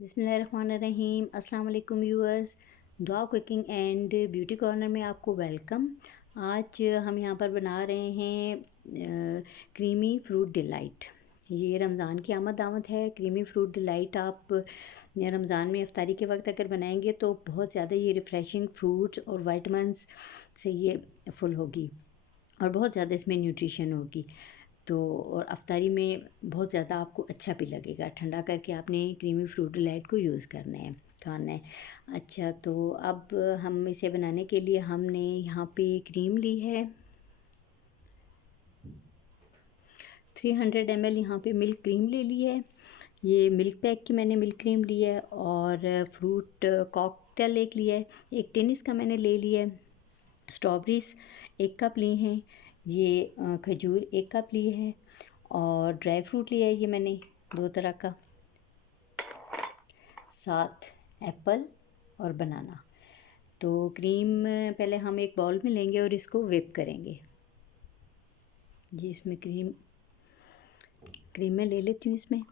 बिस्मिल्लाहिर्रहमानिर्रहीम। अस्सलाम वालेकुम व्यूअर्स। दुआ कुकिंग एंड ब्यूटी कॉर्नर में आपको वेलकम। आज हम यहाँ पर बना रहे हैं क्रीमी फ्रूट डिलाइट। ये रमज़ान की आमद आमद है। क्रीमी फ्रूट डिलाइट आप रमज़ान में इफ्तारी के वक्त अगर बनाएंगे तो बहुत ज़्यादा ये रिफ़्रेशिंग फ्रूट्स और वाइटमिन्स से ये फुल होगी और बहुत ज़्यादा इसमें न्यूट्रिशन होगी। तो और अफ्तारी में बहुत ज़्यादा आपको अच्छा भी लगेगा। ठंडा करके आपने क्रीमी फ्रूट डिलाइट को यूज़ करना है, खाना है। अच्छा, तो अब हम इसे बनाने के लिए हमने यहाँ पे क्रीम ली है 300 ml। यहाँ पे मिल्क क्रीम ले ली है। ये मिल्क पैक की मैंने मिल्क क्रीम ली है। और फ्रूट कॉकटेल एक लिया है। एक टेनिस का मैंने ले लिया है। स्ट्रॉबेरीज़ 1 कप ली हैं। ये खजूर 1 कप ली है। और ड्राई फ्रूट लिया है ये मैंने 2 तरह का, 7 एप्पल और बनाना। तो क्रीम पहले हम एक बाउल में लेंगे और इसको व्हिप करेंगे। जी, इसमें क्रीम मैं ले लेती हूँ इसमें।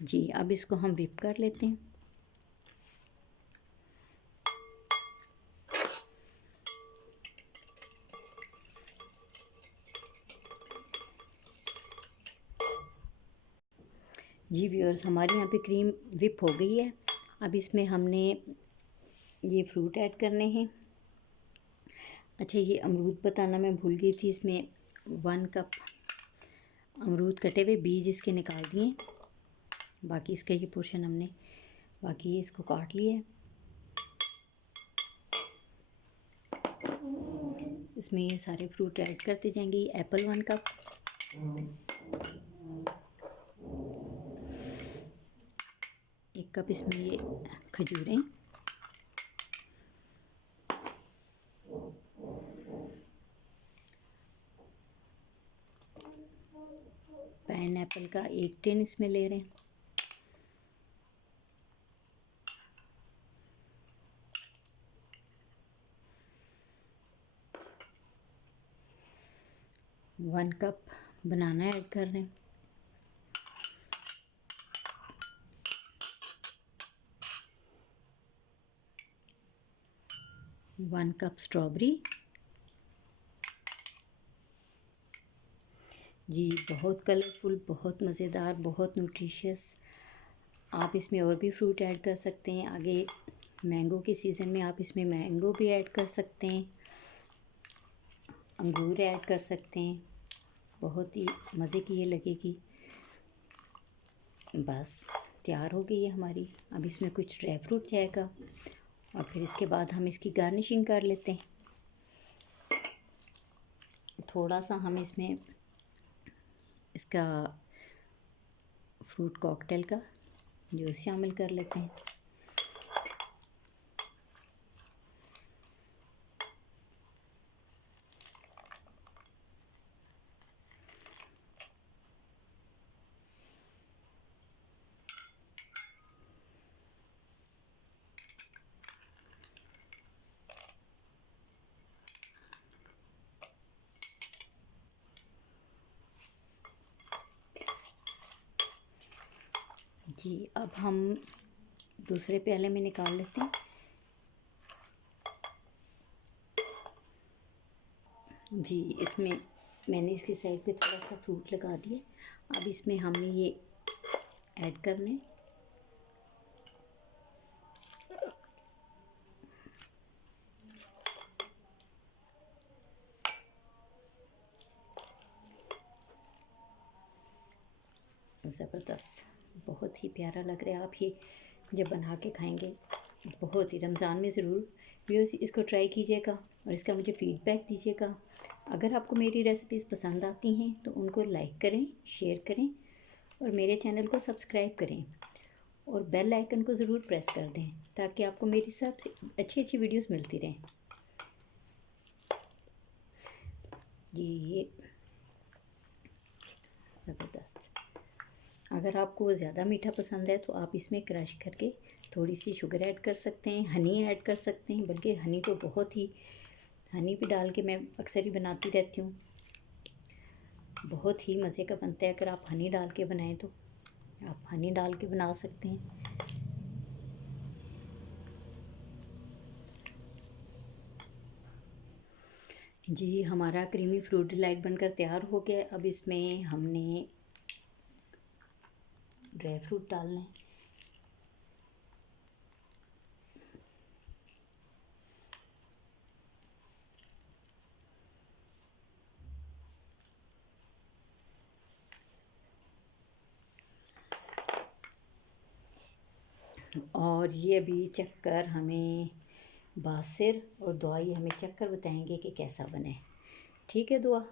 जी, अब इसको हम व्हिप कर लेते हैं। जी व्यूअर्स, हमारे यहाँ पे क्रीम व्हिप हो गई है। अब इसमें हमने ये फ्रूट ऐड करने हैं। अच्छा, ये अमरूद बताना मैं भूल गई थी। इसमें 1 कप अमरूद कटे हुए बीज इसके निकाल दिए। बाकी इसका ये पोर्शन हमने बाकी ये इसको काट लिया है। इसमें ये सारे फ्रूट ऐड करते जाएंगे। एप्पल 1 कप, एक कप इसमें ये खजूरें, पाइनएप्पल का 1 टिन इसमें ले रहे हैं। वन कप बनाना ऐड कर रहे हैं। One cup strawberry. जी, बहुत कलरफुल, बहुत मज़ेदार, बहुत न्यूट्रिशियस। आप इसमें और भी फ्रूट ऐड कर सकते हैं। आगे मैंगो के सीज़न में आप इसमें मैंगो भी ऐड कर सकते हैं, अंगूर ऐड कर सकते हैं। बहुत ही मज़े की ये लगेगी। बस तैयार हो गई है हमारी। अब इसमें कुछ ड्राई फ्रूट जाएगा और फिर इसके बाद हम इसकी गार्निशिंग कर लेते हैं। थोड़ा सा हम इसमें इसका फ्रूट कॉकटेल का जूस शामिल कर लेते हैं। जी, अब हम दूसरे प्याले में निकाल लेते हैं। जी, इसमें मैंने इसकी साइड पे थोड़ा सा फ्रूट लगा दिए। अब इसमें हमने ये ऐड करने। ज़बरदस्त, बहुत ही प्यारा लग रहा है। आप ये जब बना के खाएंगे बहुत ही, रमज़ान में ज़रूर व्यूअर्स इसको ट्राई कीजिएगा और इसका मुझे फ़ीडबैक दीजिएगा। अगर आपको मेरी रेसिपीज़ पसंद आती हैं तो उनको लाइक करें, शेयर करें और मेरे चैनल को सब्सक्राइब करें। और बेल आइकन को ज़रूर प्रेस कर दें ताकि आपको मेरी सबसे अच्छी अच्छी वीडियोस मिलती रहें। ये ज़बरदस्त। अगर आपको वो ज़्यादा मीठा पसंद है तो आप इसमें क्रश करके थोड़ी सी शुगर ऐड कर सकते हैं, हनी ऐड कर सकते हैं। बल्कि हनी तो बहुत ही, हनी भी डाल के मैं अक्सर ही बनाती रहती हूँ। बहुत ही मज़े का बनता है। अगर आप हनी डाल के बनाएं तो आप हनी डाल के बना सकते हैं। जी, हमारा क्रीमी फ्रूट डिलाइट बनकर तैयार हो गया। अब इसमें हमने ड्राई फ्रूट डालना है। और ये अभी चक्कर हमें बासिर और दुआई हमें चक्कर बताएंगे कि कैसा बने। ठीक है दुआ?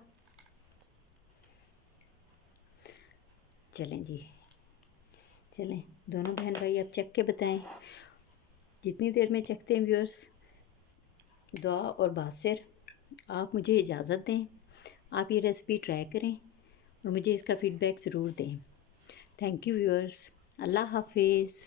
चलें जी, चलें दोनों बहन भाई आप चख के बताएं। जितनी देर में चखते हैं व्यूअर्स, दुआ और बासिर, आप मुझे इजाज़त दें। आप ये रेसिपी ट्राई करें और मुझे इसका फ़ीडबैक ज़रूर दें। Thank you viewers. अल्लाह हाफिज़।